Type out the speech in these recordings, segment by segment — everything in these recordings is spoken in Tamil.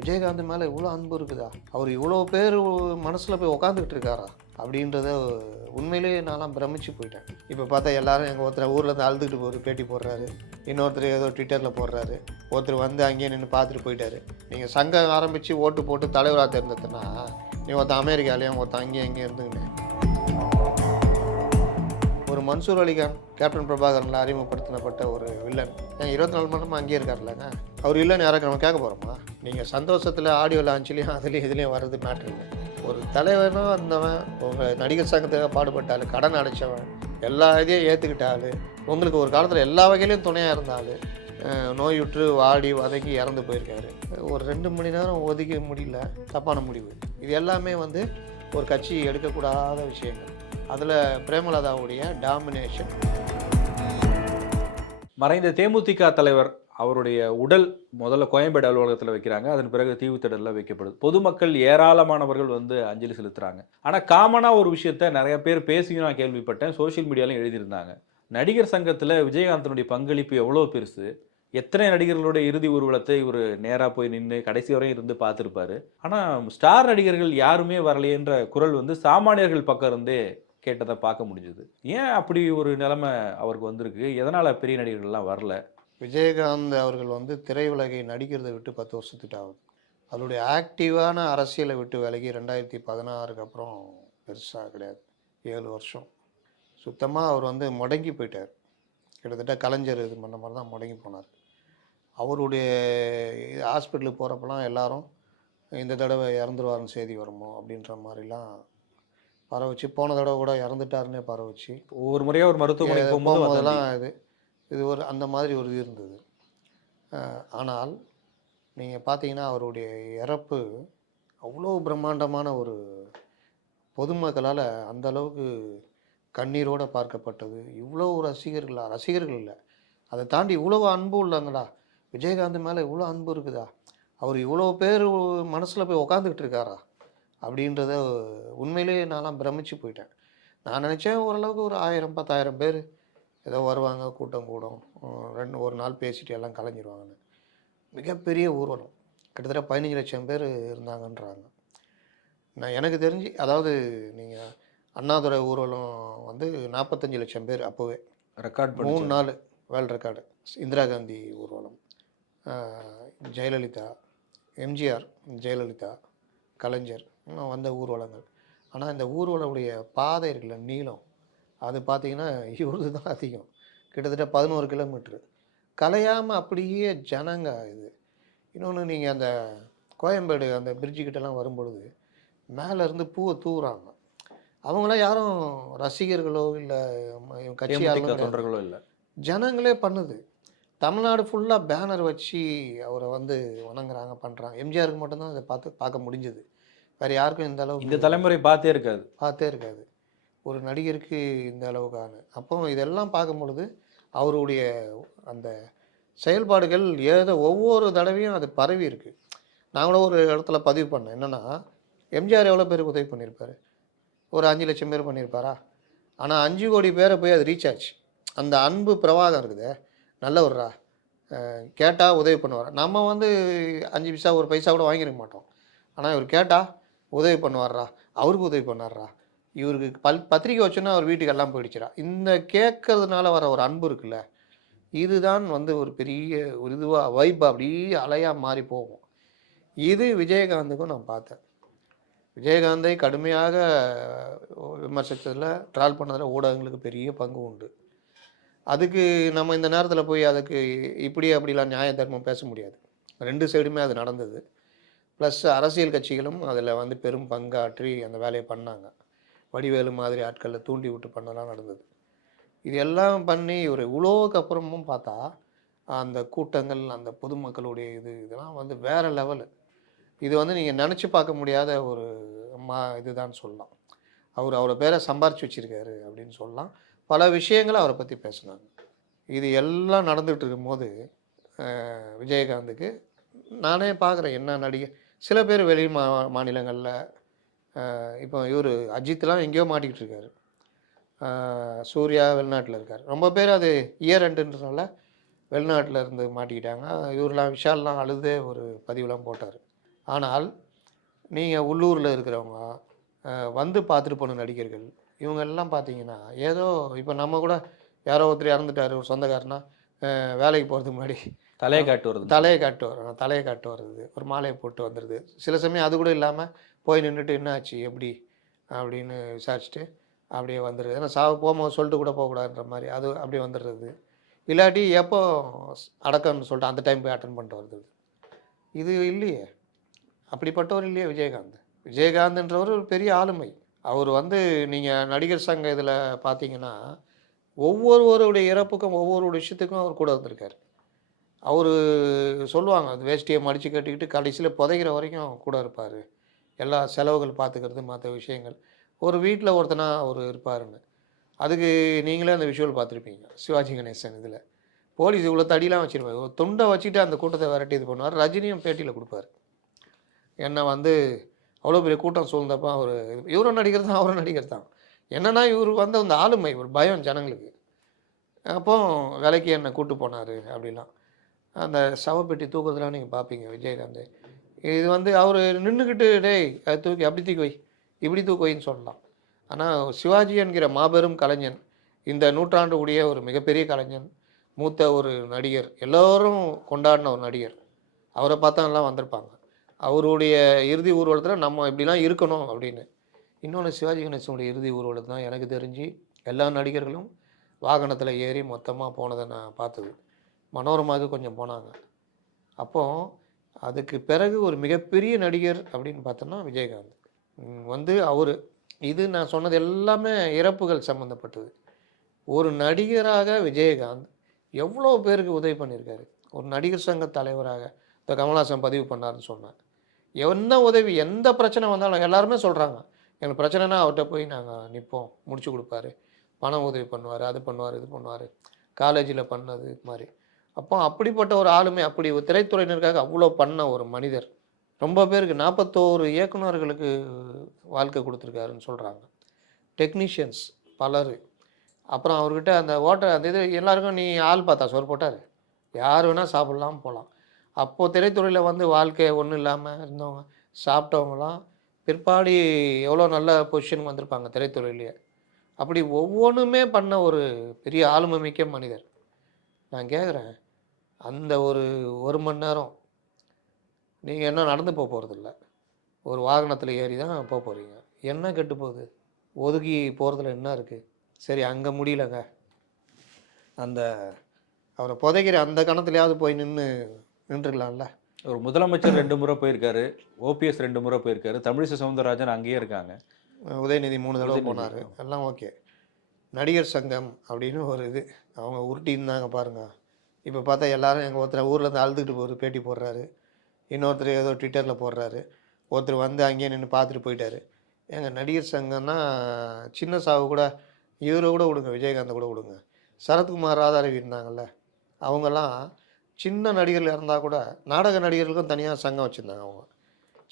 விஜயகாந்த் மேலே இவ்வளோ அன்பு இருக்குதா? அவர் இவ்வளோ பேர் மனசில் போய் உக்காந்துக்கிட்டு இருக்காரா? அப்படின்றத உண்மையிலேயே நான்லாம் பிரமிச்சு போயிட்டேன். இப்போ பார்த்தா எல்லாரும் எங்கள் ஒருத்தர் ஊர்லேருந்து அழுதுகிட்டு போகிற பேட்டி போடுறாரு. இன்னொருத்தர் ஏதோ ட்விட்டரில் போடுறாரு. ஒருத்தர் வந்து அங்கேயே நின்று பார்த்துட்டு போயிட்டாரு. நீங்கள் சங்கம் ஆரம்பித்து ஓட்டு போட்டு தலைவராக தேர்ந்தெடுத்தனா நீ ஒருத்தன் அமெரிக்காலையும் ஒருத்தன் அங்கேயும் இங்கேயும் இருந்துக்கினேன் மன்சூர் அலிகான் கேப்டன் பிரபாகரனில் அறிமுகப்படுத்தப்பட்ட ஒரு வில்லன். ஏன் இருபத்தி நாலு மணி நேரமாக அங்கேயே இருக்காருல்லங்க அவர் இல்லைன்னு யாராவது நம்ம கேட்க போகிறோமா நீங்கள் சந்தோஷத்தில் ஆடியோ லான்ச்லேயும் அதுலேயும் இதுலேயும் வர்றது மேட்ரு இல்லை. ஒரு தலைவனும் வந்தவன் உங்கள் நடிகர் சங்கத்துக்காக பாடுபட்டாள் கடன் அடைச்சவன் எல்லா இதையும் ஏற்றுக்கிட்டாள் உங்களுக்கு ஒரு காலத்தில் எல்லா வகையிலையும் துணையாக இருந்தால் நோயுற்று வாடி வதக்கி இறந்து போயிருக்காரு. ஒரு ரெண்டு மணி நேரம் ஒதுக்க முடியல தப்பான முடிவு. இது எல்லாமே வந்து ஒரு கட்சி எடுக்கக்கூடாத விஷயங்கள். அதில் பிரேமலதாவுடைய டாமினேஷன் மறைந்த தேமுதிக தலைவர் அவருடைய உடல் முதல்ல கோயம்பேடு அலுவலகத்தில் வைக்கிறாங்க. அதன் பிறகு தீவுத்திடலில் வைக்கப்படுது. பொதுமக்கள் ஏராளமானவர்கள் வந்து அஞ்சலி செலுத்துகிறாங்க ஆனால் காமனாக ஒரு விஷயத்த நிறைய பேர் பேசியும் நான் கேள்விப்பட்டேன். சோஷியல் மீடியாலையும் எழுதியிருந்தாங்க. நடிகர் சங்கத்தில் விஜயகாந்தனுடைய பங்களிப்பு எவ்வளோ பெருசு? எத்தனை நடிகர்களுடைய இறுதி ஊர்வலத்தை இவர் நேராக போய் நின்று கடைசி வரையும் இருந்து பார்த்துருப்பாரு. ஆனால் ஸ்டார் நடிகர்கள் யாருமே வரலையன்ற குரல் வந்து சாமானியர்கள் பக்கம் இருந்தே கேட்டதை பார்க்க முடிஞ்சது. ஏன் அப்படி ஒரு நிலைமை அவருக்கு வந்திருக்கு? எதனால் பெரிய நடிகர்கள்லாம் வரல? விஜயகாந்த் அவர்கள் வந்து திரையுலகை நடிக்கிறதை விட்டு பத்து வருஷத்துக்கிட்ட ஆகுது அவருடைய ஆக்டிவான அரசியலை விட்டு விலகி ரெண்டாயிரத்தி பதினாறுக்கு அப்புறம் பெருசாக கிடையாது. ஏழு வருஷம். சுத்தமாக அவர் வந்து முடங்கி போயிட்டார். கிட்டத்தட்ட கலைஞர் இது பண்ண மாதிரி தான் முடங்கி போனார். அவருடைய ஹாஸ்பிட்டலுக்கு போகிறப்பெல்லாம் எல்லாரும் இந்த தடவை இறந்துருவாருன்னு செய்தி வருமோ? அப்படின்ற மாதிரிலாம் பரவச்சு. போன தடவை கூட இறந்துட்டாருன்னே பரவச்சு. ஒவ்வொரு முறையாக ஒரு மருத்துவமனைக்கு போகும்போது வதந்தி. இது இது ஒரு அந்த மாதிரி ஒரு இது இருந்தது. ஆனால் நீங்கள் பார்த்தீங்கன்னா அவருடைய இறப்பு அவ்வளோ பிரம்மாண்டமான ஒரு பொதுமக்களால் அந்த அளவுக்கு கண்ணீரோட பார்க்கப்பட்டது. இவ்வளோ ரசிகர்களா ரசிகர்கள் இல்லை. அதை தாண்டி இவ்வளோ அன்பு உள்ளங்களா விஜயகாந்த் மேலே இவ்வளோ அன்பு இருக்குதா? அவர் இவ்வளோ பேர் மனசில் போய் உக்காந்துக்கிட்டு இருக்காரா? அப்படின்றத உண்மையிலேயே நான்லாம் பிரமிச்சு போயிட்டேன். நான் நினச்சேன் ஓரளவுக்கு ஒரு ஆயிரம் பத்தாயிரம் பேர் ஏதோ வருவாங்க கூட்டம் கூடும். ரெண்டு ஒரு நாள் பேசிட்டு எல்லாம் கலைஞ்சிருவாங்கன்னு. மிகப்பெரிய ஊர்வலம். கிட்டத்தட்ட பதினஞ்சு லட்சம் பேர் இருந்தாங்கன்றாங்க. நான் எனக்கு தெரிஞ்சு அதாவது நீங்கள் அண்ணாதுரை ஊர்வலம் வந்து நாற்பத்தஞ்சு லட்சம் பேர் அப்போவே. ரெக்கார்ட் மூணு நாள் வேர்ல்ட் ரெக்கார்டு. இந்திரா காந்தி ஊர்வலம். ஜெயலலிதா எம்ஜிஆர் ஜெயலலிதா கலைஞர் இன்னும் வந்த ஊர்வலங்கள். ஆனால் இந்த ஊர்வலமுடைய பாதை இருக்குல்ல நீளம் அது பார்த்தீங்கன்னா இவரது தான் அதிகம். கிட்டத்தட்ட பதினோரு கிலோமீட்ரு கலையாமல் அப்படியே ஜனங்க இது. இன்னொன்று நீங்கள் அந்த கோயம்பேடு அந்த பிரிட்ஜு கிட்டலாம் வரும்பொழுது மேலே இருந்து பூவை தூவுறாங்க. அவங்களாம் யாரும் ரசிகர்களோ இல்லை கட்சியாளர்களோ தொண்டர்களும் இல்லை. ஜனங்களே பண்ணுது. தமிழ்நாடு ஃபுல்லாக பேனர் வச்சு அவரை வந்து வணங்குறாங்க பண்ணுறாங்க எம்ஜிஆருக்கு மட்டும்தான் அதை பார்த்து பார்க்க முடிஞ்சது. வேறு யாருக்கும் இந்த அளவுக்கு இந்த தலைமுறை பார்த்தே இருக்காது. பார்த்தே இருக்காது. ஒரு நடிகருக்கு இந்த அளவுக்கான. அப்போ இதெல்லாம் பார்க்கும் பொழுது அவருடைய அந்த செயல்பாடுகள் ஏதோ ஒவ்வொரு தடவையும் அது பரவி இருக்கு. நான் கூட ஒரு இடத்துல பதிவு பண்ணேன். என்னென்னா எம்ஜிஆர் எவ்வளோ பேருக்கு உதவி பண்ணியிருப்பாரு ஒரு அஞ்சு லட்சம் பேர் பண்ணியிருப்பாரா ஆனால் அஞ்சு கோடி பேரை போய் அது ரீச் ஆச்சு. அந்த அன்பு பிரவாகம் இருக்குதே. நல்லவர்ரா. கேட்டால் உதவி பண்ணுவார். நம்ம வந்து அஞ்சு பைசா ஒரு பைசா கூட வாங்கியிருக்க மாட்டோம். ஆனால் இவர் கேட்டால் உதவி பண்ணுவார்ரா. அவருக்கு உதவி பண்ணார்ரா. இவருக்கு பல் பத்திரிக்கை வச்சோன்னா அவர் வீட்டுக்கு எல்லாம் போயிடுச்சுரா இந்த கேட்கறதுனால வர ஒரு அன்பு இருக்குல்ல இதுதான் வந்து ஒரு பெரிய ஒரு இதுவாக வைப் அப்படியே அலையாக மாறி போகும். இது விஜயகாந்துக்கும் நான் பார்த்தேன். விஜயகாந்தை கடுமையாக விமர்சித்ததில் ட்ரால் பண்ணதில் ஊடகங்களுக்கு பெரிய பங்கு உண்டு. அதுக்கு நம்ம இந்த நேரத்தில் போய் அதுக்கு இப்படி அப்படிலாம் நியாய தர்மம் பேச முடியாது. ரெண்டு சைடுமே அது நடந்தது. ப்ளஸ் அரசியல் கட்சிகளும் அதில் வந்து பெரும் பங்காற்றி அந்த வேலையை பண்ணாங்க. வடிவேலு மாதிரி ஆட்களை தூண்டி விட்டு பண்ணலாம் நடந்தது. இது எல்லாம் பண்ணி ஒரு உழவுக்கு அப்புறமும் பார்த்தா அந்த கூட்டங்கள் அந்த பொதுமக்களுடைய இது இதெல்லாம் வந்து வேற லெவலு இது வந்து நீங்கள் நினச்சி பார்க்க முடியாத ஒரு மா இதுதான் சொல்லலாம். அவர் அவரை பேரை சம்பாரிச்சு வச்சுருக்காரு அப்படின்னு சொல்லலாம். பல விஷயங்களை அவரை பற்றி பேசினாங்க. இது எல்லாம் நடந்துகிட்டு இருக்கும்போது விஜயகாந்துக்கு நானே பார்க்குறேன் என்ன நடிகை. சில பேர் வெளி மா மாநிலங்களில் இப்போ இவர் அஜித்லாம் எங்கேயோ மாட்டிக்கிட்டு இருக்காரு சூர்யா வெளிநாட்டில் இருக்கார். ரொம்ப பேர் அது இயர் ரெண்டுன்றதுனால வெளிநாட்டில் இருந்து மாட்டிக்கிட்டாங்க. இவரெலாம் விஷால்லாம் அழுதே ஒரு பதிவுலாம் போட்டார். ஆனால் நீங்கள் உள்ளூரில் இருக்கிறவங்க வந்து பார்த்துட்டு போன நடிகர்கள் இவங்க எல்லாம் பார்த்தீங்கன்னா ஏதோ இப்போ நம்ம கூட யாரோ ஒருத்தர் இறந்துட்டார் ஒரு சொந்தக்காரனா வேலைக்கு போகிறதுக்கு முன்னாடி. தலையை காட்டு வருது தலையை காட்டு வரும் தலையை காட்டு வர்றது ஒரு மாலையை போட்டு வந்துடுது சில சமயம் அது கூட இல்லாமல் போய் நின்றுட்டு என்ன ஆச்சு? எப்படி? அப்படின்னு விசாரிச்சுட்டு அப்படியே வந்துடுது ஏன்னா சாவு போகும்போது சொல்லிட்டு கூட போகக்கூடாதுன்ற மாதிரி அது அப்படியே வந்துடுறது இல்லாட்டி எப்போ அடக்கம்னு சொல்லிட்டு அந்த டைம் போய் அட்டன் பண்ணிட்டு வருது இது இல்லையே. அப்படிப்பட்டவர் இல்லையே விஜயகாந்த். விஜயகாந்த்ன்றவர் ஒரு பெரிய ஆளுமை. அவர் வந்து நீங்கள் நடிகர் சங்க இதில் பார்த்தீங்கன்னா ஒவ்வொருவருடைய இறப்புக்கும் ஒவ்வொரு விஷயத்துக்கும் அவர் கூட வந்திருக்காரு. அவர் சொல்லுவாங்க அது வேஷ்டியை மடித்து கட்டிக்கிட்டு கடைசியில் புதைக்கிற வரைக்கும் கூட இருப்பார். எல்லா செலவுகள் பார்த்துக்கிறது மற்ற விஷயங்கள். ஒரு வீட்டில் ஒருத்தனா அவர் இருப்பாருன்னு. அதுக்கு நீங்களே அந்த விஷுவல் பார்த்துருப்பீங்க சிவாஜி கணேசன் இதில். போலீஸ் இவ்வளோ தடியெலாம் வச்சுருப்பாரு. ஒரு துண்டை வச்சுட்டு அந்த கூட்டத்தை விரட்டி இது பண்ணுவார். ரஜினியும் பேட்டியில் கொடுப்பாரு. என்னை வந்து அவ்வளோ பெரிய கூட்டம் சூழ்ந்தப்போ அவர் இவரும் நடிகர் தான் அவரும் நடிகர் தான் என்னென்னா இவர் வந்து அந்த ஆளுமை ஒரு பயம் ஜனங்களுக்கு. அப்போ விலைக்கு என்னை கூட்டு போனார் அப்படிலாம். அந்த சவப்பெட்டி தூக்குறதுலாம் நீங்கள் பார்ப்பீங்க விஜயகாந்த். இது வந்து அவர் நின்றுக்கிட்டு டேய் அது தூக்கி அப்படி தூக்கி வை. இப்படி தூக்கி வைன்னு சொல்லலாம். ஆனால் சிவாஜி என்கிற மாபெரும் கலைஞன் இந்த நூற்றாண்டு உடைய ஒரு மிகப்பெரிய கலைஞன் மூத்த ஒரு நடிகர் எல்லோரும் கொண்டாடின ஒரு நடிகர். அவரை பார்த்தா எல்லாம் வந்திருப்பாங்க. அவருடைய இறுதி ஊர்வலத்தில் நம்ம இப்படிலாம் இருக்கணும் அப்படின்னு. இன்னொன்று சிவாஜி கணேசனுடைய இறுதி ஊர்வலத்து தான் எனக்கு தெரிஞ்சு எல்லா நடிகர்களும் வாகனத்தில் ஏறி மொத்தமாக போனதை நான் பார்த்தது. மனோரமாவுக்கு கொஞ்சம் போனாங்க. அப்போ அதுக்கு பிறகு ஒரு மிகப்பெரிய நடிகர் அப்படின்னு பார்த்தோன்னா விஜயகாந்த். வந்து அவர் இது நான் சொன்னது எல்லாமே இறப்புகள் சம்மந்தப்பட்டது ஒரு நடிகராக விஜயகாந்த் எவ்வளோ பேருக்கு உதவி பண்ணியிருக்காரு? ஒரு நடிகர் சங்க தலைவராக இந்த கமல்ஹாசன் பதிவு பண்ணார்னு சொன்னேன். என்ன உதவி எந்த பிரச்சனை வந்தாலும் எல்லாருமே சொல்கிறாங்க எங்களுக்கு பிரச்சனைனா அவர்கிட்ட போய் நாங்கள் நிற்போம் முடிச்சு கொடுப்பாரு. பணம் உதவி பண்ணுவார் அது பண்ணுவார் இது பண்ணுவார். காலேஜில் பண்ணது இது மாதிரி. அப்போ அப்படிப்பட்ட ஒரு ஆளுமை அப்படி ஒரு திரைத்துறையினருக்காக அவ்வளோ பண்ண ஒரு மனிதர். ரொம்ப பேருக்கு நாற்பத்தோரு இயக்குனர்களுக்கு வாழ்க்கை கொடுத்துருக்காருன்னு சொல்கிறாங்க டெக்னீஷியன்ஸ் பலர். அப்புறம் அவர்கிட்ட அந்த ஓட்ட அந்த இது எல்லாருக்கும் நீ ஆள் பார்த்தா சோறு போட்டார். யார் வேணால் சாப்பிட்லாம் போகலாம் அப்போது திரைத்துறையில் வந்து வாழ்க்கை ஒன்றும் இல்லாமல் இருந்தவங்க சாப்பிட்டவங்களாம் பிற்பாடு எவ்வளோ நல்ல பொசிஷனுக்கு வந்திருப்பாங்க திரைத்துறையிலேயே. அப்படி ஒவ்வொன்றுமே பண்ண ஒரு பெரிய ஆளுமை மிக்க மனிதர். நான் கேட்குறேன் அந்த ஒரு ஒரு மணி நேரம் நீங்கள் என்ன நடந்து போக போகிறதில்ல ஒரு வாகனத்தில் ஏறி தான் போக போகிறீங்க என்ன கெட்டு போகுது? ஒதுக்கி போகிறதுல என்ன இருக்குது சரி அங்கே முடியலங்க. அந்த அவரை புதைக்கிற அந்த கணத்துலையாவது போய் நின்று நின்றுக்கலாம்ல ஒரு முதலமைச்சர் ரெண்டு முறை போயிருக்காரு ஓபிஎஸ் ரெண்டு முறை போயிருக்காரு தமிழிசை சவுந்தரராஜன் அங்கேயே இருக்காங்க. உதயநிதி மூணு தடவை போனார். எல்லாம் ஓகே. நடிகர் சங்கம் அப்படின்னு ஒரு இது. அவங்க உருட்டி இருந்தாங்க பாருங்க. இப்போ பார்த்தா எல்லாரும் எங்கள் ஒருத்தர் ஊரில் இருந்து அழுதுகிட்டு ஒரு பேட்டி போடுறாரு. இன்னொருத்தர் ஏதோ ட்விட்டரில் போடுறாரு. ஒருத்தர் வந்து அங்கேயே நின்று பார்த்துட்டு போயிட்டாரு. எங்கள் நடிகர் சங்கம்னா சின்ன சாவு கூட இவரை கூட விடுங்க விஜயகாந்த் கூட விடுங்க சரத்குமார் ராதாரவி இருந்தாங்கல்ல அவங்கெல்லாம் சின்ன நடிகர்கள் இருந்தால் கூட நாடக நடிகர்களுக்கும் தனியாக சங்கம் வச்சுருந்தாங்க அவங்க.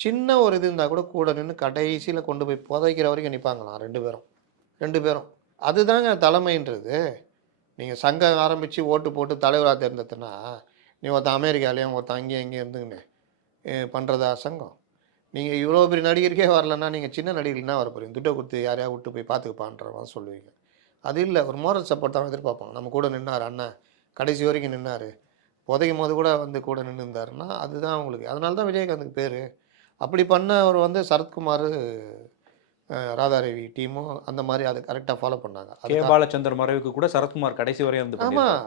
சின்ன ஒரு இது இருந்தால் கூட கூட நின்று கடைசியில் கொண்டு போய் புதைக்கிற வரைக்கும் நிற்பாங்களாம் ரெண்டு பேரும். ரெண்டு பேரும். அதுதாங்க தலைமைன்றது. நீங்கள் சங்கம் ஆரம்பித்து ஓட்டு போட்டு தலைவராக தேர்ந்தெடுத்தனா நீ ஒருத்தன் அமெரிக்காலேயும் ஒருத்தன் அங்கேயும் இங்கேயும் இருந்துங்கன்னு பண்ணுறதா சங்கம்? நீங்கள் இவ்வளோ பெரிய நடிகருக்கே வரலன்னா நீங்கள் சின்ன நடிகர்னா வர போகிறீங்க துட்டை கொடுத்து யாரையா விட்டு போய் பார்த்துக்கப்பான்ற மாதிரி சொல்லுவீங்க. அது இல்லை ஒரு மோரல் சப்போர்ட் தான் எதிர்பார்ப்பாங்க. நம்ம கூட நின்னார் அண்ணன் கடைசி வரைக்கும் நின்னார். புதைக்கும் போது கூட வந்து கூட நின்று இருந்தாருன்னா அதுதான் அவங்களுக்கு. அதனால தான் விஜயகாந்துக்கு பேர். அப்படி பண்ணவர் வந்து சரத்குமார் ராதாரவி டீமும் அந்த மாதிரி அதை கரெக்டாக ஃபாலோ பண்ணாங்க. கே பாலச்சந்தர் மறைவுக்கு கூட சரத்குமார் கடைசி வரையும் வந்து ஆமாம்.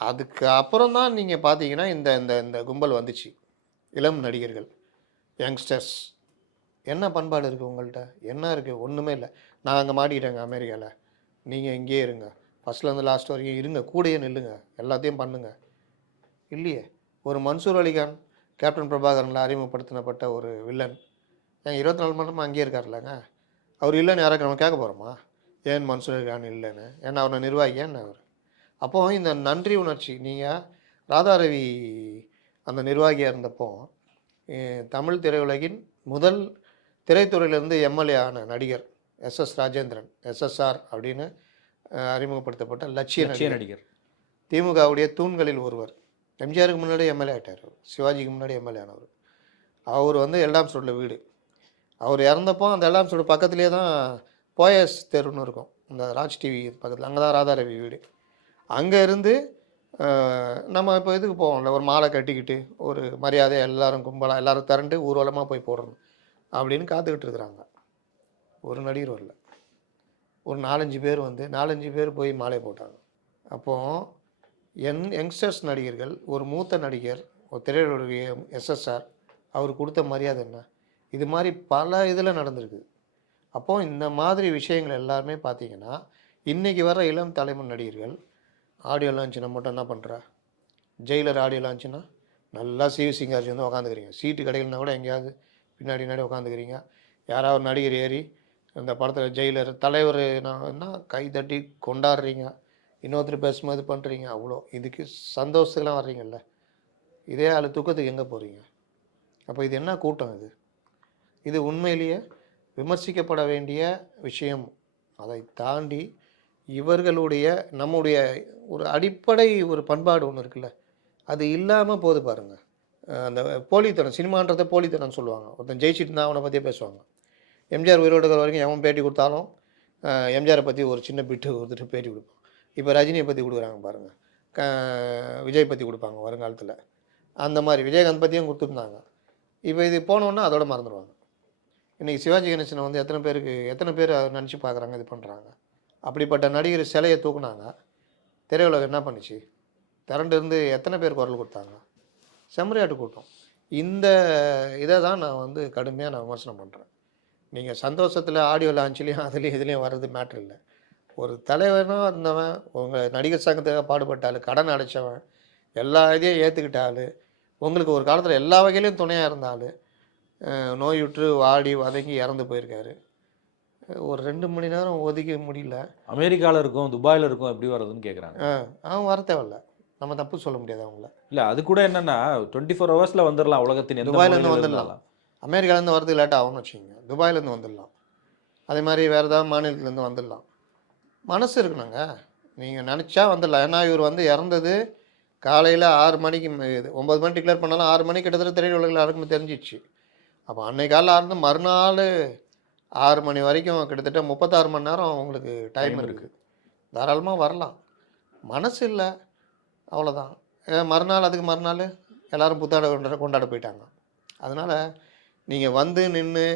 அதுக்கு அப்புறம் தான் நீங்கள் பார்த்தீங்கன்னா இந்த இந்த இந்த கும்பல் வந்துச்சு. இளம் நடிகர்கள் யங்ஸ்டர்ஸ் என்ன பண்பாடு இருக்குது உங்கள்கிட்ட என்ன இருக்குது ஒன்றுமே இல்லை. நான் அங்கே மாட்டிக்கிட்டேங்க அமெரிக்காவில் நீங்கள் இங்கேயே இருங்க. ஃபஸ்ட்லேருந்து லாஸ்ட் வரைக்கும் இருங்க. கூடயே நில்லுங்க. எல்லாத்தையும் பண்ணுங்க. இல்லையே. ஒரு மன்சூர் அலிகான் கேப்டன் பிரபாகரனில் அறிமுகப்படுத்தினப்பட்ட ஒரு வில்லன். ஏன் இருபத்தி நாலு மணி நேரமாக அங்கேயே இருக்கார்லங்க அவர் இல்லைன்னு யாராவது நம்ம கேட்க போகிறோமா ஏன் மன்சூர் அலிகான் இல்லைன்னு? ஏன்னா அவனை நிர்வாகி அவர்? அப்போ இந்த நன்றி உணர்ச்சி நீங்கள் ராதாரவி அந்த நிர்வாகியாக இருந்தப்போ தமிழ் திரையுலகின் முதல் திரைத்துறையிலேருந்து எம்எல்ஏ ஆன நடிகர் எஸ் எஸ் ராஜேந்திரன் எஸ்எஸ்ஆர் அப்படின்னு அறிமுகப்படுத்தப்பட்ட லட்சிய நடிகர். திமுகவுடைய தூண்களில் ஒருவர். எம்ஜிஆருக்கு முன்னாடி எம்எல்ஏ ஆகிட்டார் சிவாஜிக்கு முன்னாடி எம்எல்ஏ ஆனவர். அவர் வந்து எல்லாம் சொல்ல வீடு. அவர் இறந்தப்போ அந்த எல்லாம் சொல்ல பக்கத்துலேயே தான் போயஸ் தெருன்னு இருக்கும். இந்த ராஜ் டிவி பக்கத்தில். அங்கே தான் ராதாரவி வீடு. அங்கே இருந்து நம்ம இப்போ இதுக்கு போவோம்ல. ஒரு மாலை கட்டிக்கிட்டு ஒரு மரியாதை எல்லாரும் கும்பலாக எல்லாரும் திரண்டு ஊர்வலமாக போய் போடுறோம் அப்படின்னு காத்துக்கிட்டு இருக்கிறாங்க. ஒரு நடிகர் வரல. ஒரு நாலஞ்சு பேர் வந்து நாலஞ்சு பேர் போய் மாலை போட்டாங்க. அப்போது என் யங்ஸ்டர்ஸ் நடிகர்கள் ஒரு மூத்த நடிகர் ஒரு திரையுடைய எஸ்எஸ்ஆர் அவர் கொடுத்த மரியாதை என்ன? இது மாதிரி பல இதில் நடந்திருக்கு. அப்போது இந்த மாதிரி விஷயங்கள் எல்லாருமே பார்த்தீங்கன்னா இன்றைக்கி வர இளம் தலைமுறை நடிகர்கள் ஆடியோ லான்ச்சுனா மட்டும் என்ன பண்ணுறா ஜெயிலர் ஆடியோ லான்ச்சுன்னா நல்லா சிவி சிங்காரிச்சு வந்து உக்காந்துக்கிறீங்க. சீட்டு கடைகள்னா கூட எங்கேயாவது பின்னாடி பின்னாடி உட்காந்துக்கிறீங்க யாராவது நடிகர் ஏறி இந்த படத்தில் ஜெயிலர் தலைவர் என்ன கை தட்டி கொண்டாடுறீங்க? இன்னொருத்தர் பேசும்போது பண்ணுறீங்க அவ்வளோ. இதுக்கு சந்தோஷத்துக்கெலாம் வர்றீங்கல்ல. இதே ஆள் துக்கத்துக்கு எங்கே போகிறீங்க அப்போ இது என்ன கூட்டம் இது? இது உண்மையிலேயே விமர்சிக்கப்பட வேண்டிய விஷயம். அதை தாண்டி இவர்களுடைய நம்முடைய ஒரு அடிப்படை ஒரு பண்பாடு ஒன்று இருக்குல்ல அது இல்லாமல் போது பாருங்கள் அந்த போலித்தனம் சினிமான்றதை போலித்தனம் சொல்லுவாங்க. ஒருத்தன் ஜெயிச்சிட்டு இருந்தால் அவனை பற்றியே பேசுவாங்க. எம்ஜிஆர் உயிரோடு வரைக்கும் எவன் பேட்டி கொடுத்தாலும் எம்ஜிஆரை பற்றி ஒரு சின்ன பிட்டு கொடுத்துட்டு பேட்டி கொடுப்பான். இப்போ ரஜினியை பற்றி கொடுக்குறாங்க பாருங்கள் க விஜய் பற்றி கொடுப்பாங்க வருங்காலத்தில். அந்த மாதிரி விஜயகாந்த் பற்றியும் கொடுத்துருந்தாங்க. இப்போ இது போனோன்னா அதோட மறந்துடுவாங்க. இன்றைக்கி சிவாஜி கணேசனை வந்து எத்தனை பேருக்கு எத்தனை பேர் நினச்சி பார்க்குறாங்க இது பண்ணுறாங்க அப்படிப்பட்ட நடிகர் சிலையை தூக்குனாங்க. திரையுலகம் என்ன பண்ணுச்சு? திரண்டு இருந்து எத்தனை பேர் குரல் கொடுத்தாங்க? செம்மறியாட்டு கூட்டம். இந்த இதை தான் நான் வந்து கடுமையாக நான் விமர்சனம் பண்ணுறேன் நீங்கள் சந்தோஷத்தில் ஆடியோ லான்ச்லேயும் அதுலேயும் இதுலேயும் வர்றது மேட்ரு இல்லை. ஒரு தலைவனாக இருந்தவன் உங்கள் நடிகர் சங்கத்துக்காக பாடுபட்டாள் கடன் அடைச்சவன் எல்லா இதையும் ஏற்றுக்கிட்ட ஆள் உங்களுக்கு ஒரு காலத்தில் எல்லா வகையிலையும் துணையாக இருந்த ஆள் நோயுற்று வாடி வதங்கி இறந்து போயிருக்காரு. ஒரு ரெண்டு மணி நேரம் ஒதுக்க முடியல. அமெரிக்காவில் இருக்கும் துபாயில் இருக்கும் எப்படி வர்றதுன்னு கேட்குறாங்க அவன் வர தேவையில்ல. நம்ம தப்பு சொல்ல முடியாது அவங்கள. இல்லை அது கூட என்னன்னா டுவெண்ட்டி ஃபோர் ஹவர்ஸில் வந்துடலாம் உலகத்தின் எந்த துபாயில இருந்து மூலையில வந்துடலாம். அமெரிக்காலேருந்து வரதுக்கு லேட் ஆகும்னு வச்சுக்கோங்க. துபாயிலேருந்து வந்துடலாம் அதே மாதிரி வேறு ஏதாவது மாநிலத்துலேருந்து வந்துடலாம் மனசு இருக்கணுங்க. நீங்கள் நினச்சா வந்துடலாம் ஏன்னா இவர் வந்து இறந்தது காலையில் ஆறு மணிக்கு இது ஒம்பது மணி டிக்ளேர் பண்ணாலும் ஆறு மணி கிட்டத்தட்ட திரையுலகில் யாருக்குமே தெரிஞ்சிடுச்சு அப்போ அன்னைக்கு காலையில் ஆறு மறுநாள் ஆறு மணி வரைக்கும் கிட்டத்தட்ட முப்பத்தாறு மணி நேரம் உங்களுக்கு டைம் இருக்குது தாராளமாக வரலாம். மனசு இல்லை. அவ்வளோதான் மறுநாள் அதுக்கு மறுநாள் எல்லாரும் புத்தாடை கொண்டாட கொண்டாட போயிட்டாங்க. அதனால் நீங்கள் வந்து நின்று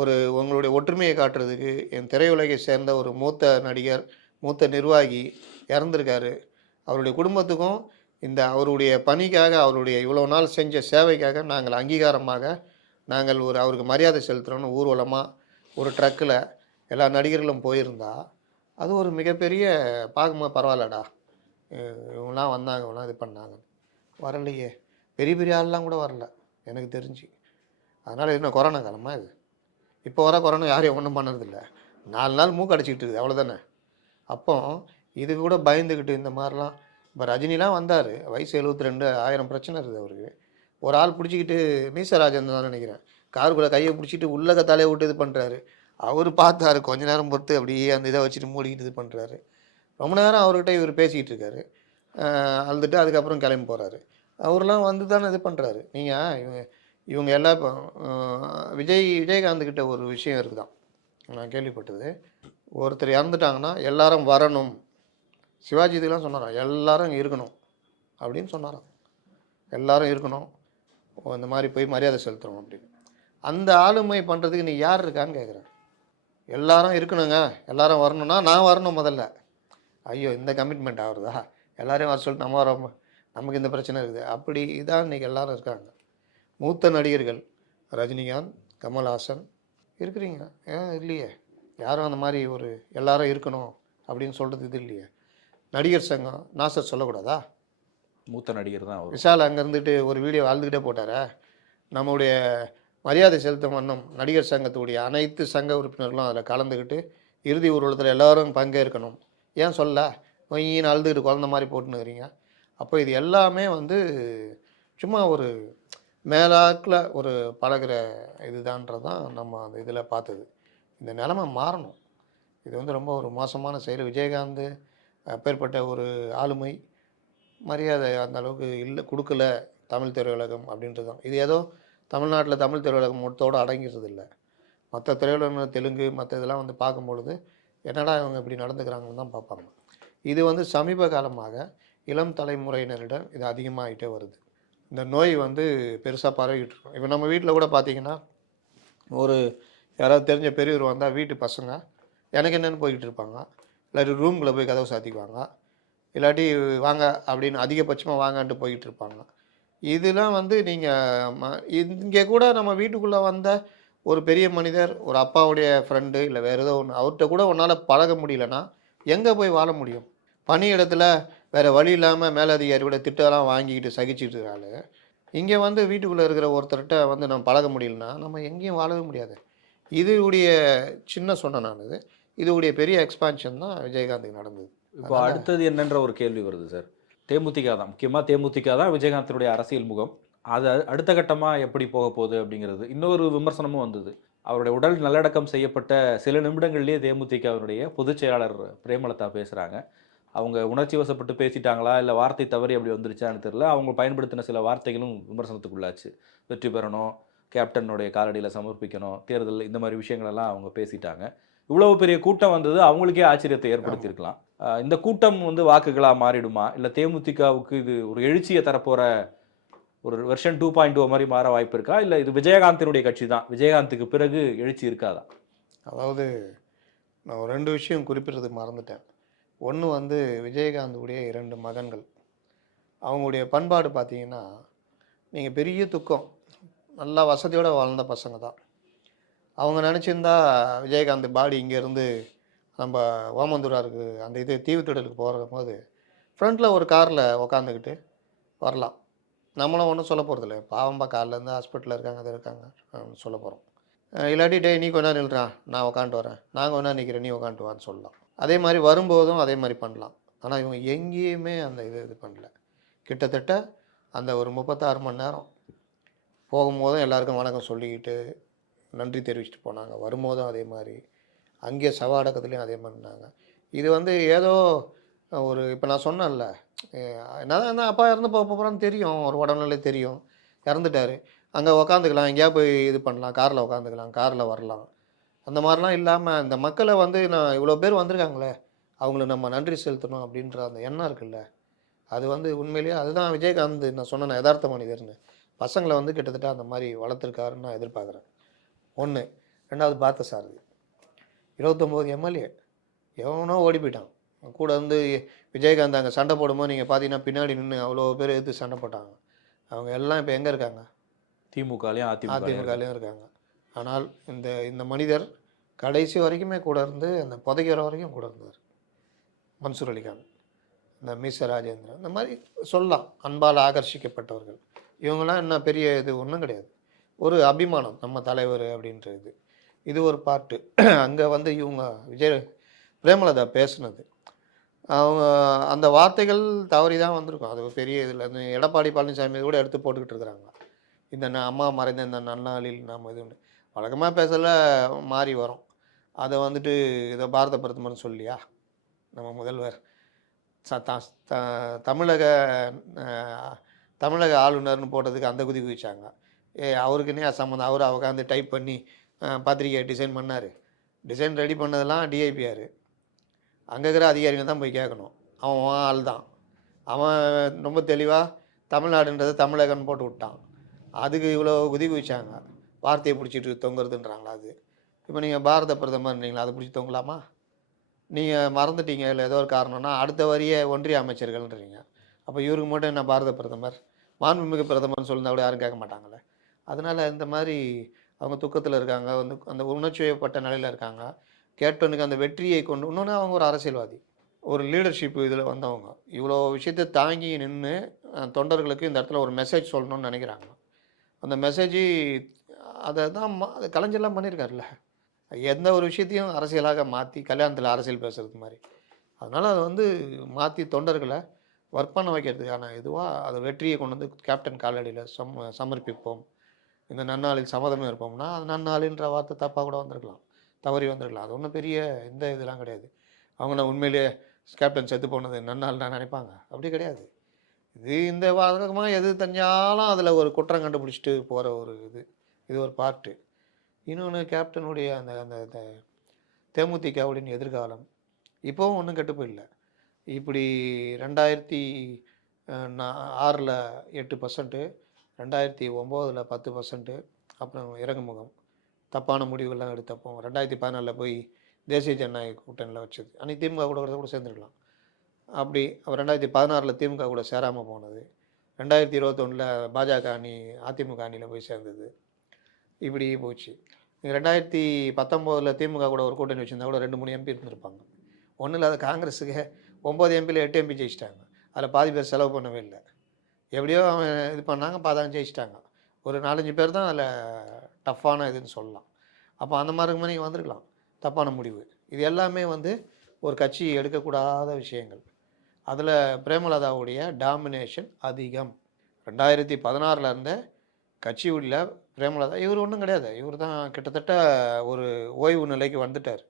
ஒரு உங்களுடைய ஒற்றுமையை காட்டுறதுக்கு என் திரையுலகை சேர்ந்த ஒரு மூத்த நடிகர் மூத்த நிர்வாகி இறந்துருக்காரு. அவருடைய குடும்பத்துக்கும் இந்த அவருடைய பணிக்காக அவருடைய இவ்வளோ நாள் செஞ்ச சேவைக்காக நாங்கள் அங்கீகாரமாக நாங்கள் ஒரு அவருக்கு மரியாதை செலுத்துகிறோன்னு ஊர்வலமாக ஒரு ட்ரக்கில் எல்லா நடிகர்களும் போயிருந்தா அது ஒரு மிகப்பெரிய பார்க்கும்போது பரவாயில்லடா. இவங்களாம் வந்தாங்க இவங்களாம் இது பண்ணாங்க. வரலையே. பெரிய பெரிய ஆள்லாம் கூட வரல எனக்கு தெரிஞ்சு. அதனால் இன்னும் என்ன கொரோனா காலமா இது? இப்போ வர கொரோனா யாரையும் ஒன்றும் பண்ணறதில்ல. நாலு நாள் மூக்கு அடிச்சிக்கிட்டு இருக்குது அவ்வளோதானே அப்போ இது கூட பயந்துக்கிட்டு இந்த மாதிரிலாம் இப்போ ரஜினிலாம் வந்தார் வயசு எழுபத்தி ரெண்டு ஆயிரம் பிரச்சனை இருக்குது அவருக்கு. ஒரு ஆள் பிடிச்சிக்கிட்டு மீசராஜன் தான் நினைக்கிறேன். காருக்குள்ளே கையை பிடிச்சிட்டு உள்ளக தலையை விட்டு இது பண்ணுறாரு அவர் பார்த்தாரு கொஞ்ச நேரம் பொறுத்து அப்படியே அந்த இதை வச்சுட்டு மூடிக்கிட்டு இது பண்ணுறாரு ரொம்ப நேரம் அவர்கிட்ட இவர் பேசிக்கிட்டு இருக்காரு. அழுதுட்டு அதுக்கப்புறம் கிளம்பி போகிறாரு அவர்லாம் வந்து தானே இது பண்ணுறாரு நீங்கள் இவங்க எல்லாம் இப்போ விஜய் விஜயகாந்த் கிட்ட ஒரு விஷயம் இருக்குதான். நான் கேள்விப்பட்டது. ஒருத்தர் இறந்துட்டாங்கன்னா எல்லாரும் வரணும். சிவாஜி இதெல்லாம் சொன்னாராம் எல்லாரும் இருக்கணும் அப்படின்னு சொன்னாராம். எல்லாரும் இருக்கணும். ஓ, இந்த மாதிரி போய் மரியாதை செலுத்தணும் அப்படின்னு. அந்த ஆளுமை பண்ணுறதுக்கு நீ யார் இருக்கான்னு கேட்குறேன் எல்லாரும் இருக்கணுங்க. எல்லாரும் வரணும்னா நான் வரணும் முதல்ல. ஐயோ இந்த கமிட்மெண்ட் ஆகுறதா? எல்லாரையும் வர சொல்லிட்டு நம்ம வர நமக்கு இந்த பிரச்சனை இருக்குது. அப்படி இதான் இன்றைக்கி எல்லாரும் இருக்காங்க. மூத்த நடிகர்கள் ரஜினிகாந்த் கமல்ஹாசன் இருக்கிறீங்க. ஏன் இல்லையே? யாரும் அந்த மாதிரி ஒரு எல்லாரும் இருக்கணும் அப்படின்னு சொல்கிறது இது இல்லையே. நடிகர் சங்கம் நாசர் சொல்லக்கூடாதா? மூத்த நடிகர் தான் விஷால் அங்கே இருந்துட்டு ஒரு வீடியோ வாழ்ந்துக்கிட்டே போட்டாரே? நம்முடைய மரியாதை செலுத்தும் வண்ணம் நடிகர் சங்கத்துடைய அனைத்து சங்க உறுப்பினர்களும் அதில் கலந்துக்கிட்டு இறுதி ஊர்வலத்தில் எல்லாரும் பங்கேற்கணும். ஏன் சொல்ல? நொய்யின்னு அழுதுகிட்டு குழந்த மாதிரி போட்டுன்னுக்கிறீங்க அப்போ இது எல்லாமே வந்து சும்மா ஒரு மேலாக்கில் ஒரு பழகுற இதுதான்றது தான் நம்ம அந்த இதில் பார்த்தது. இந்த நிலமை மாறணும். இது வந்து ரொம்ப ஒரு மோசமான செயல். விஜயகாந்த் அப்பேற்பட்ட ஒரு ஆளுமை. மரியாதை அந்த அளவுக்கு இல்லை கொடுக்கல தமிழ் திரையுலகம் அப்படின்றது தான். இது ஏதோ தமிழ்நாட்டில் தமிழ் திரையுலகம் மொத்தோடு அடங்கிறது இல்லை. மற்ற திரையுலகம் தெலுங்கு மற்ற இதெல்லாம் வந்து பார்க்கும்பொழுது என்னடா இவங்க இப்படி நடந்துக்கிறாங்கன்னு தான் பார்ப்பாங்க. இது வந்து சமீப காலமாக இளம் தலைமுறையினரிடம் இது அதிகமாகிட்டே வருது. இந்த நோய் வந்து பெருசாக பரவிக்கிட்டு இருக்கும். இப்போ நம்ம வீட்டில் கூட பார்த்தீங்கன்னா ஒரு யாராவது தெரிஞ்ச பெரியவர் வந்தால் வீட்டு பசங்க எனக்கு என்னென்னு போய்கிட்டு இருப்பாங்க. இல்லாட்டி ரூம்குள்ளே போய் கதவை சாத்திக்குவாங்க. இல்லாட்டி வாங்க அப்படின்னு அதிகபட்சமாக வாங்கன்ட்டு போய்கிட்டு இருப்பாங்க. இதெல்லாம் வந்து நீங்கள் இங்கே கூட நம்ம வீட்டுக்குள்ளே வந்த ஒரு பெரிய மனிதர் ஒரு அப்பாவுடைய ஃப்ரெண்டு இல்லை வேறு ஏதோ ஒன்று அவர்கிட்ட கூட உன்னால் பழக முடியலன்னா எங்கே போய் வாழ முடியும்? பணி இடத்துல வேறு வழி இல்லாமல் மேலதிகாரி கூட திட்டம்லாம் வாங்கிக்கிட்டு சகிச்சுட்டு இருக்காரு இங்கே வந்து வீட்டுக்குள்ளே இருக்கிற ஒருத்தர்கிட்ட வந்து நம்ம பழக முடியலன்னா நம்ம எங்கேயும் வாழவே முடியாது. இதுடைய சின்ன சொன்னேன் நான் இது இதுடைய பெரிய எக்ஸ்பான்ஷன் தான் விஜயகாந்துக்கு நடந்தது. இப்போ அடுத்தது என்னன்ற ஒரு கேள்வி வருது சார். தேமுதிக தான். முக்கியமாக தேமுதிக தான் விஜயகாந்தினுடைய அரசியல் முகம். அது அடுத்த கட்டமாக எப்படி போக போகுது அப்படிங்கிறது. இன்னொரு விமர்சனமும் வந்தது. அவருடைய உடல் நல்லடக்கம் செய்யப்பட்ட சில நிமிடங்கள்லேயே தேமுதிகவினுடைய பொதுச் செயலாளர் பிரேமலதா பேசுகிறாங்க அவங்க உணர்ச்சி வசப்பட்டு பேசிட்டாங்களா? இல்லை வார்த்தை தவறி அப்படி வந்துருச்சான்னு தெரியல. அவங்க பயன்படுத்தின சில வார்த்தைகளும் விமர்சனத்துக்குள்ளாச்சு. வெற்றி பெறணும் கேப்டனுடைய காலடியில் சமர்ப்பிக்கணும் தேர்தல் இந்த மாதிரி விஷயங்களெல்லாம் அவங்க பேசிட்டாங்க. இவ்வளவு பெரிய கூட்டம் வந்தது அவங்களுக்கே ஆச்சரியத்தை ஏற்படுத்தியிருக்கலாம். இந்த கூட்டம் வந்து வாக்குகளா மாறிடுமா? இல்லை தேமுதிகவுக்கு இது ஒரு எழுச்சியை தரப்போற ஒரு வெர்ஷன் டூ பாயிண்ட் டூ மாதிரி மாற வாய்ப்பு இருக்கா? இல்லை இது விஜயகாந்தினுடைய கட்சி தான்? விஜயகாந்துக்கு பிறகு எழுச்சி இருக்காதா? அதாவது நான் ரெண்டு விஷயம் குறிப்பிடுறதுக்கு மறந்துட்டேன். ஒன்று வந்து விஜயகாந்துடைய இரண்டு மகன்கள். அவங்களுடைய பண்பாடு பார்த்தீங்கன்னா நீங்கள் பெரிய துக்கம் நல்லா வசதியோடு வாழ்ந்த பசங்க தான். அவங்க நினச்சிருந்தா விஜயகாந்த் பாடி இங்கேருந்து நம்ம ஓமந்தூராருக்கு அந்த இது தீவுத்திடலுக்கு போகிற போது ஃப்ரண்ட்டில் ஒரு காரில் உக்காந்துக்கிட்டு வரலாம். நம்மளும் ஒன்றும் சொல்ல போகிறதில்ல பாவம்பா கார்லேருந்து ஹாஸ்பிட்டலில் இருக்காங்க அது இருக்காங்க சொல்ல போகிறோம் இல்லாட்டி டே நீ கொஞ்ச நேரம் நில்றான் நான் உக்காந்துட்டு வரேன். நாங்கள் கொஞ்ச நேரம் நிற்கிறேன் நீ உக்காந்துட்டு வான்னு சொல்லலாம். அதே மாதிரி வரும்போதும் அதே மாதிரி பண்ணலாம். ஆனால் இவங்க எங்கேயுமே அந்த இது இது பண்ணல. கிட்டத்தட்ட அந்த ஒரு முப்பத்தாறு மணி நேரம் போகும்போதும் எல்லாருக்கும் வணக்கம் சொல்லிக்கிட்டு நன்றி தெரிவிச்சுட்டு போனாங்க. வரும்போதும் அதே மாதிரி அங்கே சவாடகத்துலேயும் அதே மாதிரினாங்க இது வந்து ஏதோ ஒரு இப்போ நான் சொன்னேன்ல என்ன என்னதான் அப்பா இறந்து போக போகிறான்னு தெரியும் ஒரு உடல்நிலை தெரியும். இறந்துட்டார். அங்கே உக்காந்துக்கலாம் எங்கேயா போய் இது பண்ணலாம் காரில் உக்காந்துக்கலாம் காரில் வரலாம். அந்த மாதிரிலாம் இல்லாமல் இந்த மக்களை வந்து நான் இவ்வளோ பேர் வந்திருக்காங்களே அவங்களுக்கு நம்ம நன்றி செலுத்தணும் அப்படின்ற அந்த எண்ணம் இருக்குல்ல. அது வந்து உண்மையிலேயே அதுதான் விஜயகாந்த் நான் சொன்ன யதார்த்த மனிதர்னு. பசங்களை வந்து கிட்டத்தட்ட அந்த மாதிரி வளர்த்துருக்காருன்னு நான் எதிர்பார்க்குறேன். ஒன்று ரெண்டாவது பார்த்த சாரதி இருபத்தொம்போது எம்எல்ஏ. எவனோ ஓடி போயிட்டான். கூட வந்து விஜயகாந்த் அங்கே சண்டை போடும்போது நீங்கள் பார்த்தீங்கன்னா பின்னாடி நின்று அவ்வளோ பேர் எதிர்த்து சண்டை போட்டாங்க. அவங்க எல்லாம் இப்போ எங்கே இருக்காங்க? திமுகலையும் அதிமுக அதிமுகலையும் இருக்காங்க. ஆனால் இந்த இந்த மனிதர் கடைசி வரைக்குமே கூட இருந்து அந்த புதைக்கிற வரைக்கும் கூட இருந்தார். மன்சூர் அலிகான் இந்த மீச ராஜேந்திரன் இந்த மாதிரி சொல்லலாம். அன்பால் ஆகர்ஷிக்கப்பட்டவர்கள். இவங்கெல்லாம் என்ன பெரிய இது ஒன்றும் கிடையாது. ஒரு அபிமானம் நம்ம தலைவர் அப்படின்றது இது. ஒரு பாட்டு. அங்கே வந்து இவங்க விஜய் பிரேமலதா பேசுனது. அவங்க அந்த வார்த்தைகள் தவறி தான் வந்திருக்கும். அது பெரிய இதில் இந்த எடப்பாடி பழனிசாமி கூட எடுத்து போட்டுக்கிட்டு இருக்கிறாங்க. இந்த அம்மா மறைந்த இந்த நன்னாளில் நாம் இது வழக்கமாக பேசல மாறி வரும். அதை வந்துட்டு இதை பாரத பிரதமர்னு சொல்லியா? நம்ம முதல்வர். ச- த- தமிழக தமிழக ஆளுநர்னு போட்டதுக்கு அந்த குதி குதிச்சாங்க ஏ அவருக்குன்னே சம்மந்தம்? அவர் உட்காந்து டைப் பண்ணி அஹ், பத்திரிக்கை டிசைன் பண்ணார். டிசைன் ரெடி பண்ணதெல்லாம் டிஐபிஆர் அங்கே இருக்கிற அதிகாரிங்க தான் போய் கேட்கணும். அவன் உன் ஆள் தான். அவன் ரொம்ப தெளிவாக தமிழ்நாடுன்றதை தமிழகன்னு போட்டு விட்டான். அதுக்கு இவ்வளோ குதி குதிச்சாங்க வார்த்தையை பிடிச்சிட்டு தொங்குறதுன்றாங்களா அது? இப்போ நீங்கள் பாரத பிரதமர்ன்றீங்களா அதை பிடிச்சி தொங்கலாமா? நீங்கள் மறந்துட்டீங்க. இல்லை ஏதோ ஒரு காரணம்னா அடுத்த வரியே ஒன்றிய அமைச்சர்கள்ன்றீங்க. அப்போ இவருக்கு மட்டும் என்ன பாரத பிரதமர்? மாண்புமிகு பிரதமர்னு சொல்லியிருந்தா கூட யாரும் கேட்க மாட்டாங்களே அதனால் இந்த மாதிரி அவங்க துக்கத்தில் இருக்காங்க. வந்து அந்த உணர்ச்சியப்பட்ட நிலையில் இருக்காங்க. கேப்டனுக்கு அந்த வெற்றியை கொண்டு இன்னொன்று அவங்க ஒரு அரசியல்வாதி. ஒரு லீடர்ஷிப் இதில் வந்தவங்க. இவ்வளோ விஷயத்தை தாங்கி நின்று தொண்டர்களுக்கு இந்த இடத்துல ஒரு மெசேஜ் சொல்லணும்னு நினைக்கிறாங்க. அந்த மெசேஜ் அதை தான் ம- அதை கலைஞர்லாம் பண்ணியிருக்காருல்ல. எந்த ஒரு விஷயத்தையும் அரசியலாக மாற்றி கல்யாணத்தில் அரசியல் பேசுறது மாதிரி. அதனால் அதை வந்து மாற்றி தொண்டர்களை ஒர்க் பண்ண வைக்கிறதுக்கான இதுவாக அதை வெற்றியை கொண்டு வந்து கேப்டன் காலடியில் சம் சமர்ப்பிப்போம். இந்த நன்னாளில் சம்மதமே இருப்போம்னா அது நன்னாளின்ற வார்த்தை தப்பாக கூட வந்திருக்கலாம். தவறி வந்திருக்கலாம். அது ஒன்றும் பெரிய எந்த இதெல்லாம் கிடையாது. அவங்க நான் உண்மையிலேயே கேப்டன் செத்து போனது நன்னாள் நான் நினைப்பாங்க. அப்படி கிடையாது. இது இந்த வாதகமாக எது தெரிஞ்சாலும் அதில் ஒரு குற்றம் கண்டுபிடிச்சிட்டு போகிற ஒரு இது. இது ஒரு பார்ட்டு. இன்னொன்று கேப்டனுடைய அந்த அந்த தேமுதிகவுடைய எதிர்காலம். இப்போவும் ஒன்றும் கெட்டு போயிடல இப்படி ரெண்டாயிரத்தி ஆறில் எட்டு பர்சன்ட்டு ரெண்டாயிரத்தி ஒம்போதில் பத்து பர்சன்ட்டு அப்புறம் இறங்குமுகம் தப்பான முடிவுகள்லாம் எடுத்தப்போம் ரெண்டாயிரத்தி பதினாலில் போய் தேசிய ஜனநாயக கூட்டணியில் வச்சது. அன்றைக்கி திமுக கூட கூட சேர்ந்துருக்கலாம். அப்படி அப்புறம் ரெண்டாயிரத்தி பதினாறில் திமுக கூட சேராமல் போனது. ரெண்டாயிரத்தி இருபத்தொன்னில் பாஜக அணி அதிமுக அணியில் போய் சேர்ந்தது. இப்படி போச்சு. ரெண்டாயிரத்தி பத்தொம்போதில் திமுக கூட ஒரு கூட்டணி வச்சுருந்தா கூட ரெண்டு மூணு எம்பி இருந்திருப்பாங்க. ஒன்றும் இல்லாத காங்கிரஸுக்கு ஒம்பது எம்பியில் எட்டு எம்பி ஜெயிச்சிட்டாங்க. அதில் பாதி பேர் செலவு பண்ணவே இல்லை. எப்படியோ அவன் இது பண்ணாங்க பாதாங்க ஜெயிச்சிட்டாங்க. ஒரு நாலஞ்சு பேர் தான் அதில் டஃப்பான இதுன்னு சொல்லலாம். அப்போ அந்த மாதிரி இருக்கும்போது நீங்கள் வந்திருக்கலாம். தப்பான முடிவு. இது எல்லாமே வந்து ஒரு கட்சி எடுக்கக்கூடாத விஷயங்கள். அதில் பிரேமலதாவுடைய டாமினேஷன் அதிகம். ரெண்டாயிரத்தி பதினாறில் இருந்த கட்சி உள்ள பிரேமலதா இவர் ஒன்றும் கிடையாது. இவர் தான் கிட்டத்தட்ட ஒரு ஓய்வு நிலைக்கு வந்துட்டார்.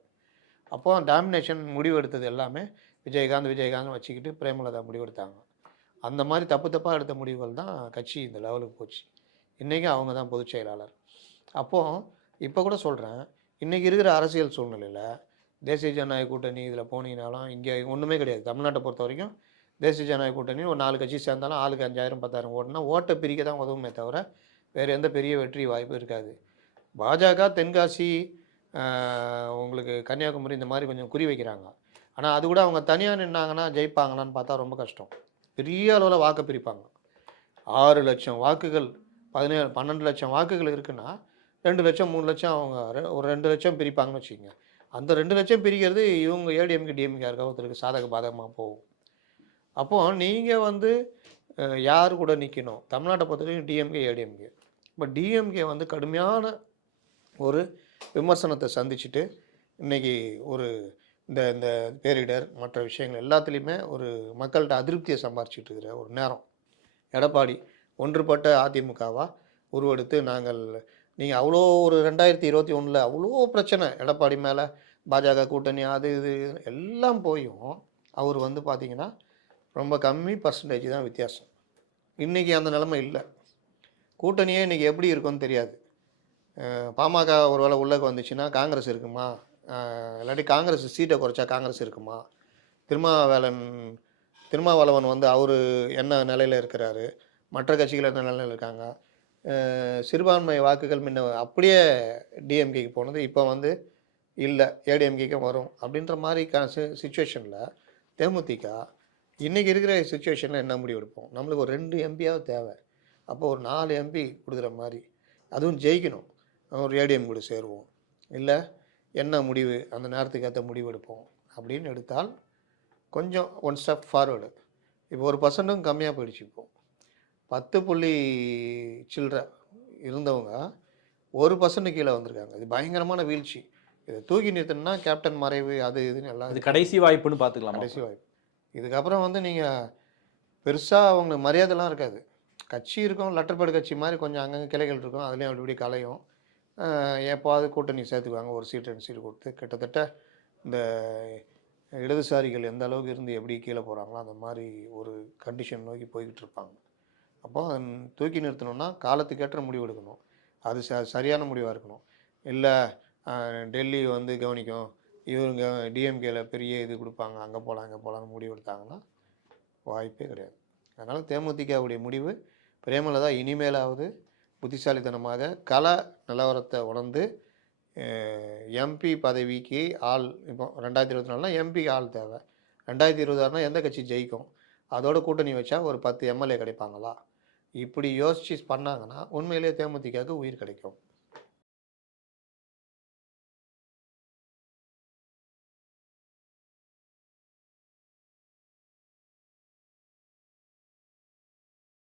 அப்போ டாமினேஷன் முடிவெடுத்தது எல்லாமே விஜயகாந்த் விஜயகாந்த் வச்சுக்கிட்டு பிரேமலதா முடிவெடுத்தாங்க. அந்த மாதிரி தப்பு தப்பாக எடுத்த முடிவுகள் தான் கட்சி இந்த லெவலுக்கு போச்சு. இன்றைக்கும் அவங்க தான் பொதுச் செயலாளர். அப்போது இப்போ கூட சொல்கிறேன் இன்றைக்கி இருக்கிற அரசியல் சூழ்நிலையில் தேசிய ஜனநாயக கூட்டணி இதில் போனீங்கனாலும் இங்கே ஒன்றுமே கிடையாது. தமிழ்நாட்டை பொறுத்த வரைக்கும் தேசிய ஜனநாயக கூட்டணி ஒரு நாலு கட்சி சேர்ந்தாலும் ஆளுக்கு அஞ்சாயிரம் பத்தாயிரம் ஓட்டுனா ஓட்டை பிரிக்க தான் உதவுமே தவிர வேறு எந்த பெரிய வெற்றி வாய்ப்பு இருக்காது. பாஜக தென்காசி உங்களுக்கு கன்னியாகுமரி இந்த மாதிரி கொஞ்சம் குறி வைக்கிறாங்க. ஆனால் அது கூட அவங்க தனியாக நின்னாங்கன்னா ஜெயிப்பாங்களான்னு பார்த்தா ரொம்ப கஷ்டம். பெரிய அளவில் வாக்கு பிரிப்பாங்க. ஆறு லட்சம் வாக்குகள் பதினேழு பன்னெண்டு லட்சம் வாக்குகள் இருக்குன்னா ரெண்டு லட்சம் மூணு லட்சம் அவங்க ஒரு ரெண்டு லட்சம் பிரிப்பாங்கன்னு வச்சுக்கோங்க. அந்த ரெண்டு லட்சம் பிரிக்கிறது இவங்க ஏடிஎம்கே டிஎம்கே யாருக்கா ஒருத்தருக்கு சாதக பாதகமாக போகும். அப்போது நீங்கள் வந்து யார் கூட நிற்கணும் தமிழ்நாட்டை பொறுத்த வரைக்கும் டிஎம்கே ஏடிஎம்கே இப்போ டிஎம்கே வந்து கடுமையான ஒரு விமர்சனத்தை சந்திச்சுட்டு இன்னைக்கு ஒரு இந்த இந்த பேரிடர் மற்ற விஷயங்கள் எல்லாத்துலேயுமே ஒரு மக்கள்கிட்ட அதிருப்தியை சம்பாரிச்சிட்டு இருக்கிற ஒரு நேரம். எடப்பாடி ஒன்றுபட்ட அதிமுகவா? உருவெடுத்து நாங்கள் நீங்கள் அவ்வளோ ஒரு ரெண்டாயிரத்தி இருபத்தி ஒன்றில் அவ்வளோ பிரச்சனை. எடப்பாடி மேலே பாஜக கூட்டணி அது இது எல்லாம் போயும் அவர் வந்து பார்த்தீங்கன்னா ரொம்ப கம்மி பர்சன்டேஜ் தான் வித்தியாசம். இன்றைக்கி அந்த நிலமை இல்லை. கூட்டணியே இன்றைக்கி எப்படி இருக்கும்னு தெரியாது. பாமக ஒரு வேளை உள்ளே வந்துச்சுன்னா காங்கிரஸ் இருக்குமா? இல்லாட்டி காங்கிரஸ் சீட்டை குறைச்சா காங்கிரஸ் இருக்குமா? திருமாவேலன் திருமாவளவன் வந்து அவர் என்ன நிலையில் இருக்கிறாரு? மற்ற கட்சிகள் என்ன நிலையில் இருக்காங்க? சிறுபான்மை வாக்குகள் முன்ன அப்படியே டிஎம்கேக்கு போனது இப்போ வந்து இல்லை ஏடிஎம்கேக்கு வரும் அப்படின்ற மாதிரி சுச்சுவேஷனில் தேமுதிக இன்றைக்கி இருக்கிற சுச்சுவேஷனில் என்ன முடிவு எடுப்போம் நம்மளுக்கு ஒரு ரெண்டு எம்பியாவது தேவை. அப்போ ஒரு நாலு எம்பி கொடுக்குற மாதிரி. அதுவும் ஜெயிக்கணும். ஒரு ஏடிஎம் கூட சேருவோம். இல்லை என்ன முடிவு? அந்த நேரத்துக்கு ஏற்ற முடிவு எடுப்போம். அப்படின்னு எடுத்தால் கொஞ்சம் ஒன் ஸ்டெப் ஃபார்வேர்டு இப்போ ஒரு பர்சன்ட்டும் கம்மியாக போயிடுச்சு இப்போ. பத்து புள்ளி சில்லற இருந்தவங்க ஒரு பர்சன்ட் கீழே வந்திருக்காங்க. இது பயங்கரமான வீழ்ச்சி. இதை தூக்கி நிறுத்தணும்னா கேப்டன் மறைவு அது இதுன்னு எல்லாம் அது கடைசி வாய்ப்புன்னு பார்த்துக்கலாம்? கடைசி வாய்ப்பு. இதுக்கப்புறம் வந்து நீங்கள் பெருசாக அவங்களுக்கு மரியாதைலாம் இருக்காது. கட்சி இருக்கும் லெட்டர்பேடு கட்சி மாதிரி கொஞ்சம் அங்கங்கே கிளைகள் இருக்கும் அதுலேயும் அப்படி இப்படி கலையும். எப்போது கூட்டணி சேர்த்துக்குவாங்க ஒரு சீட் ரெண்டு சீட் கொடுத்து. கிட்டத்தட்ட இந்த இடதுசாரிகள் எந்த அளவுக்கு இருந்து எப்படி கீழே போகிறாங்களோ அந்த மாதிரி ஒரு கண்டிஷன் நோக்கி போய்கிட்டு இருப்பாங்க. அப்போ தூக்கி நிறுத்தணும்னா காலத்துக்கேற்ற முடிவு எடுக்கணும். அது ச சரியான முடிவாக இருக்கணும். இல்லை டெல்லி வந்து கவனிக்கும் இவருங்க டிஎம்கேல பெரிய இது கொடுப்பாங்க அங்கே போகலாம் அங்கே போகலான்னு முடிவு எடுத்தாங்கன்னா வாய்ப்பே கிடையாது. அதனால் தேமுதிகவுடைய முடிவு பிரேமலதா இனிமேலாவது புத்திசாலித்தனமாக கல நிலவரத்தை உணர்ந்து எம்பி பதவிக்கு ஆள் இப்போ ரெண்டாயிரத்தி இருபத்தி நாலுனா எம்பி ஆள் தேவை. ரெண்டாயிரத்தி இருபதாறுனா எந்த கட்சி ஜெயிக்கும்? அதோட கூட்டணி வச்சா ஒரு பத்து எம்எல்ஏ கிடைப்பாங்களா? இப்படி யோசிச்சு பண்ணாங்கன்னா உண்மையிலேயே தேமுதிகாவுக்கு உயிர் கிடைக்கும்.